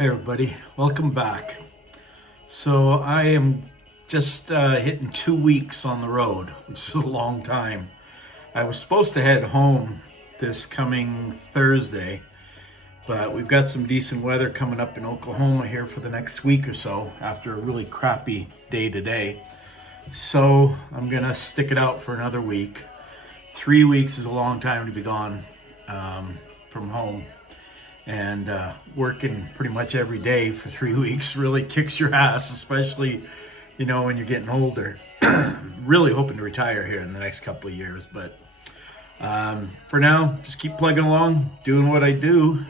Hey everybody, welcome back. So I am just hitting 2 weeks on the road, which is a long time. I was supposed to head home this coming Thursday, but we've got some decent weather coming up in Oklahoma here for the next week or so after a really crappy day today. So I'm gonna stick it out for another week. 3 weeks is a long time to be gone from home. And working pretty much every day for 3 weeks really kicks your ass, especially, when you're getting older. Really hoping to retire here in the next couple of years. But for now, just keep plugging along, doing what I do.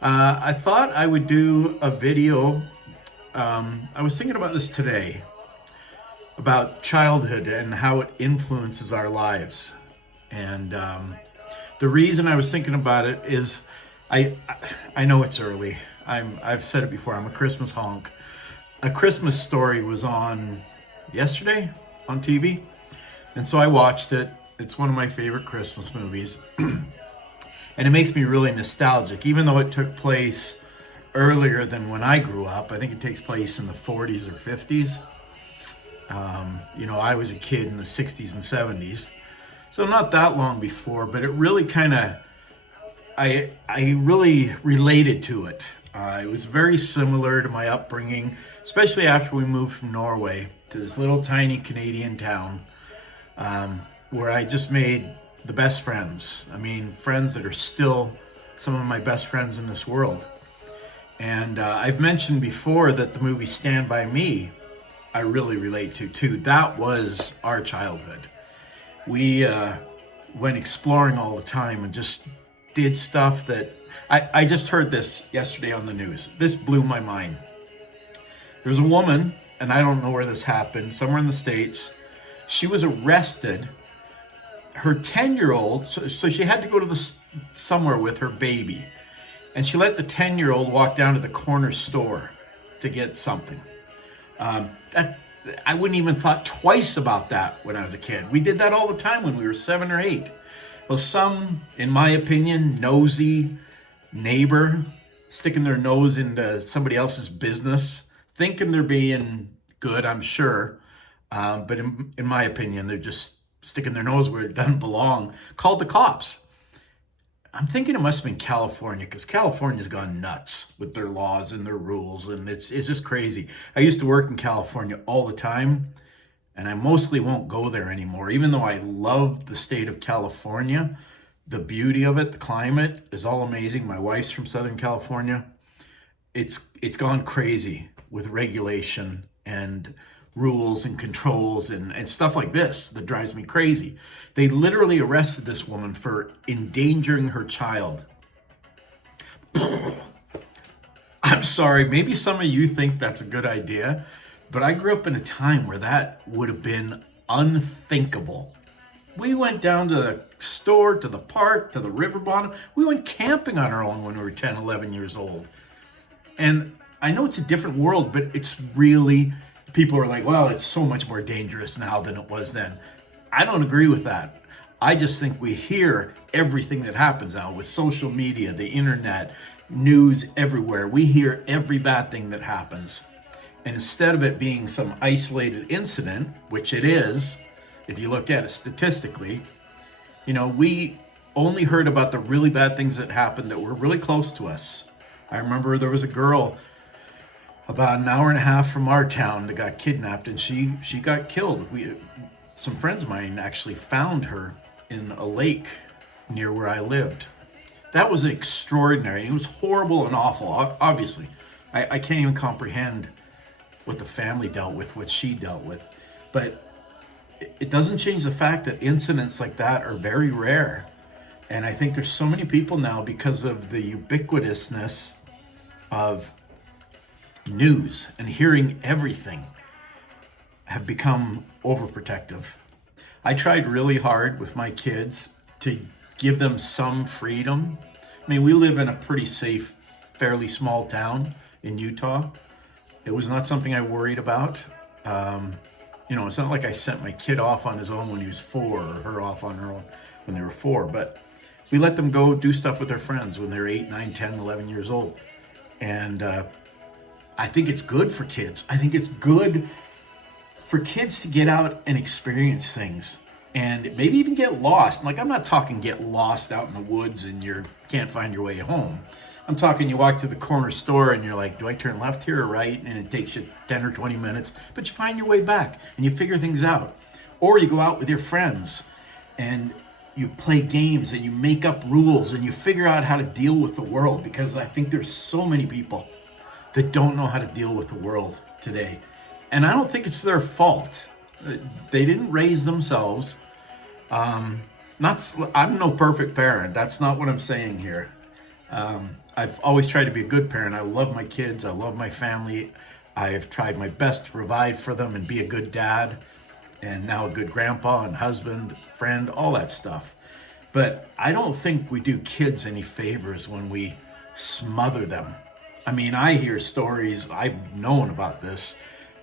I thought I would do a video. I was thinking about this today, about childhood and how it influences our lives. And the reason I was thinking about it is I know it's early. I've said it before. I'm a Christmas honk. A Christmas Story was on yesterday on TV, and so I watched it. It's one of my favorite Christmas movies, and it makes me really nostalgic. Even though it took place earlier than when I grew up, I think it takes place in the 40s or 50s. I was a kid in the 60s and 70s, so not that long before. But it really kind of I really related to it. It was very similar to my upbringing, especially after we moved from Norway to this little tiny Canadian town where I just made the best friends. I mean, friends that are still some of my best friends in this world. And I've mentioned before that the movie Stand By Me, I really relate to too. That was our childhood. We went exploring all the time and just did stuff that I just heard this yesterday on the news. This blew my mind. There was a woman, and I don't know where this happened, somewhere in the States. She was arrested. Her 10-year-old, so she had to go to somewhere with her baby, and she let the 10-year-old walk down to the corner store to get something. I wouldn't even thought twice about that when I was a kid. We did that all the time when we were 7 or 8. Well, some, in my opinion, nosy neighbor sticking their nose into somebody else's business, thinking they're being good, I'm sure. But in my opinion, they're just sticking their nose where it doesn't belong, called the cops. I'm thinking it must have been California, because California's gone nuts with their laws and their rules, and it's just crazy. I used to work in California all the time, and I mostly won't go there anymore. Even though I love the state of California, the beauty of it, the climate is all amazing. My wife's from Southern California. It's gone crazy with regulation and rules and controls and stuff like this that drives me crazy. They literally arrested this woman for endangering her child. I'm sorry, maybe some of you think that's a good idea, but I grew up in a time where that would have been unthinkable. We went down to the store, to the park, to the river bottom. We went camping on our own when we were 10, 11 years old. And I know it's a different world, but it's really, people are like, well, it's so much more dangerous now than it was then. I don't agree with that. I just think we hear everything that happens now with social media, the internet, news everywhere. We hear every bad thing that happens. And instead of it being some isolated incident, which it is, if you look at it statistically, we only heard about the really bad things that happened that were really close to us. I remember there was a girl about an hour and a half from our town that got kidnapped, and she got killed. Some friends of mine actually found her in a lake near where I lived. That was extraordinary. It was horrible and awful, obviously. I can't even comprehend what the family dealt with, what she dealt with. But it doesn't change the fact that incidents like that are very rare. And I think there's so many people now, because of the ubiquitousness of news and hearing everything, have become overprotective. I tried really hard with my kids to give them some freedom. I mean, we live in a pretty safe, fairly small town in Utah. It was not something I worried about. It's not like I sent my kid off on his own when he was 4 or her off on her own when they were 4, but we let them go do stuff with their friends when they're 8, 9, 10, 11 years old. And I think it's good for kids. I think it's good for kids to get out and experience things and maybe even get lost. Like, I'm not talking get lost out in the woods and you can't find your way home. I'm talking you walk to the corner store and you're like, do I turn left here or right? And it takes you 10 or 20 minutes, but you find your way back and you figure things out. Or you go out with your friends and you play games and you make up rules and you figure out how to deal with the world, because I think there's so many people that don't know how to deal with the world today. And I don't think it's their fault. They didn't raise themselves. I'm no perfect parent. That's not what I'm saying here. I've always tried to be a good parent. I love my kids. I love my family. I've tried my best to provide for them and be a good dad, and now a good grandpa and husband, friend, all that stuff. But I don't think we do kids any favors when we smother them. I mean, I hear stories, I've known about this,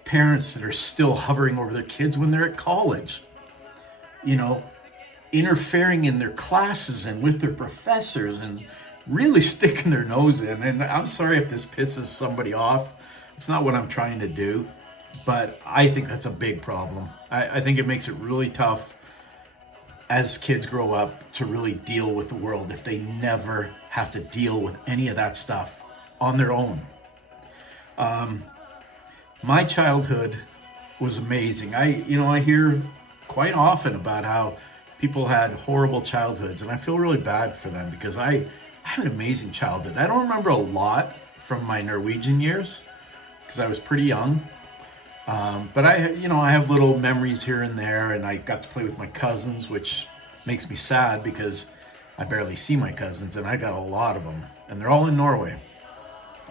parents that are still hovering over their kids when they're at college, interfering in their classes and with their professors and really sticking their nose in. And I'm sorry if this pisses somebody off. It's not what I'm trying to do, but I think that's a big problem. I think it makes it really tough as kids grow up to really deal with the world if they never have to deal with any of that stuff on their own. My childhood was amazing. I hear quite often about how people had horrible childhoods, and I feel really bad for them because I had an amazing childhood. I don't remember a lot from my Norwegian years because I was pretty young. But I have little memories here and there, and I got to play with my cousins, which makes me sad because I barely see my cousins, and I got a lot of them, and they're all in Norway.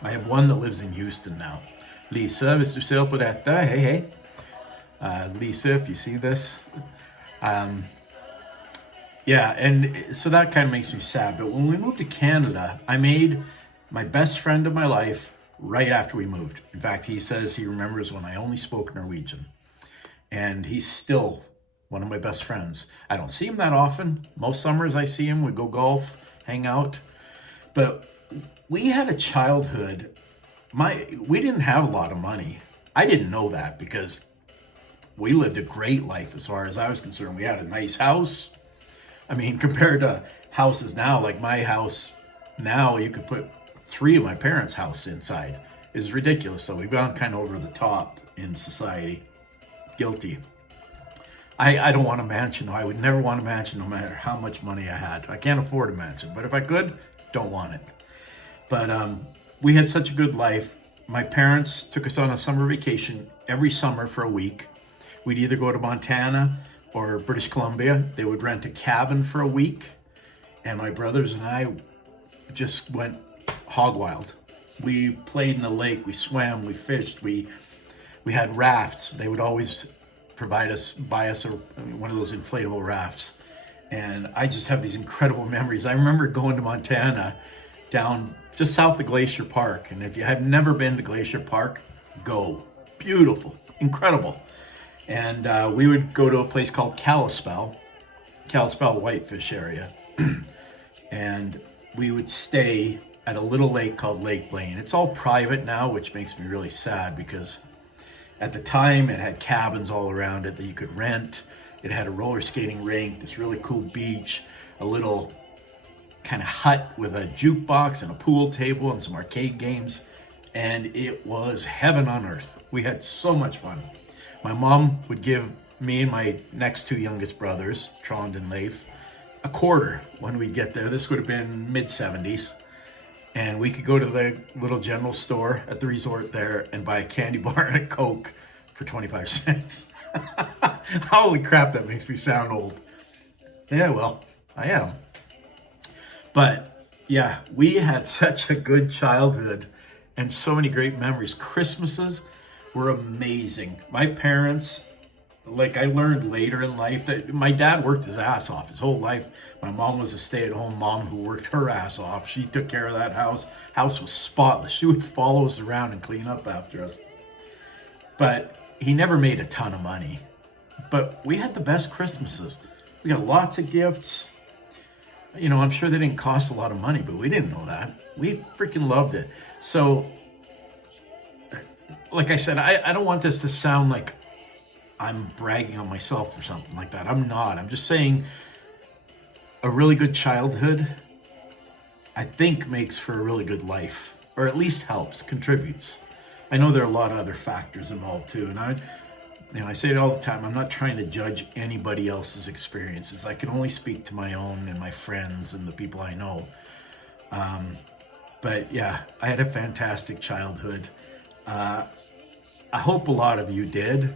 I have one that lives in Houston now. Lisa, hvis du ser på dette, hey. Lisa, if you see this. And so that kind of makes me sad. But when we moved to Canada, I made my best friend of my life right after we moved. In fact, he says he remembers when I only spoke Norwegian. And he's still one of my best friends. I don't see him that often. Most summers I see him. We go golf, hang out. But we had a childhood. We didn't have a lot of money. I didn't know that because we lived a great life as far as I was concerned. We had a nice house. I mean, compared to houses now, like my house now, you could put 3 of my parents' house inside. It's ridiculous. So we've gone kind of over the top in society. Guilty. I don't want a mansion, though. I would never want a mansion no matter how much money I had. I can't afford a mansion, but if I could, don't want it. But we had such a good life. My parents took us on a summer vacation every summer for a week. We'd either go to Montana or British Columbia. They would rent a cabin for a week. And my brothers and I just went hog wild. We played in the lake, we swam, we fished, we had rafts. They would always buy us one of those inflatable rafts. And I just have these incredible memories. I remember going to Montana down just south of Glacier Park. And if you have never been to Glacier Park, go. Beautiful, incredible. And we would go to a place called Kalispell Whitefish area. And we would stay at a little lake called Lake Blaine. It's all private now, which makes me really sad because at the time it had cabins all around it that you could rent. It had a roller skating rink, this really cool beach, a little kind of hut with a jukebox and a pool table and some arcade games. And it was heaven on earth. We had so much fun. My mom would give me and my next 2 youngest brothers, Trond and Leif, a quarter when we get there. This would have been mid-70s. And we could go to the little general store at the resort there and buy a candy bar and a Coke for 25 cents. Holy crap, that makes me sound old. Yeah, well, I am. But yeah, we had such a good childhood and so many great memories. Christmases were amazing. My parents, I learned later in life that my dad worked his ass off his whole life. My mom was a stay-at-home mom who worked her ass off. She took care of that house. House was spotless. She would follow us around and clean up after us. But he never made a ton of money. But we had the best Christmases. We got lots of gifts. I'm sure they didn't cost a lot of money, but we didn't know that. We freaking loved it. So, like I said, I don't want this to sound like I'm bragging on myself or something like that. I'm not. I'm just saying a really good childhood, I think, makes for a really good life, or at least helps, contributes. I know there are a lot of other factors involved too, and I say it all the time. I'm not trying to judge anybody else's experiences. I can only speak to my own and my friends and the people I know. But yeah, I had a fantastic childhood. I hope a lot of you did.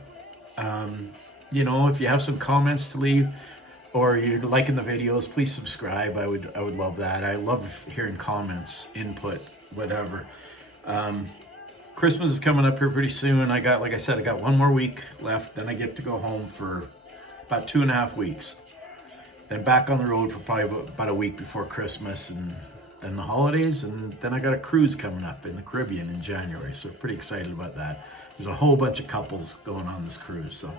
If you have some comments to leave or you're liking the videos, please subscribe. I would love that. I love hearing comments, input, whatever. Christmas is coming up here pretty soon. Like I said, I got one more week left. Then I get to go home for about 2.5 weeks. Then back on the road for probably about a week before Christmas and then the holidays. And then I got a cruise coming up in the Caribbean in January. So pretty excited about that. There's a whole bunch of couples going on this cruise. So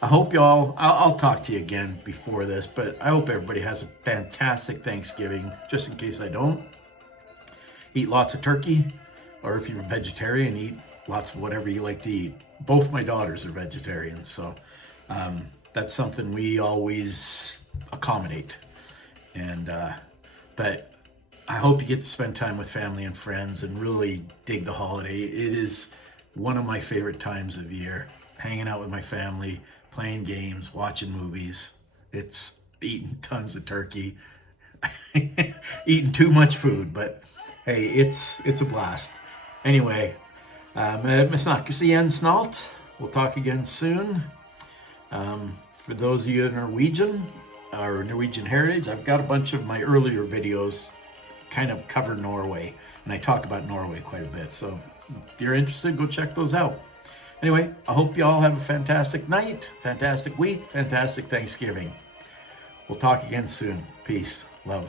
I hope I'll talk to you again before this, but I hope everybody has a fantastic Thanksgiving. Just in case I don't, eat lots of turkey. Or if you're a vegetarian, eat lots of whatever you like to eat. Both my daughters are vegetarians, so that's something we always accommodate. But I hope you get to spend time with family and friends and really dig the holiday. It is one of my favorite times of year. Hanging out with my family, playing games, watching movies. It's eating tons of turkey, eating too much food, but hey, it's a blast. Anyway, vi snakkes igjen snart. We'll talk again soon. For those of you in Norwegian or Norwegian heritage, I've got a bunch of my earlier videos kind of cover Norway, and I talk about Norway quite a bit. So if you're interested, go check those out. Anyway, I hope you all have a fantastic night, fantastic week, fantastic Thanksgiving. We'll talk again soon. Peace, love.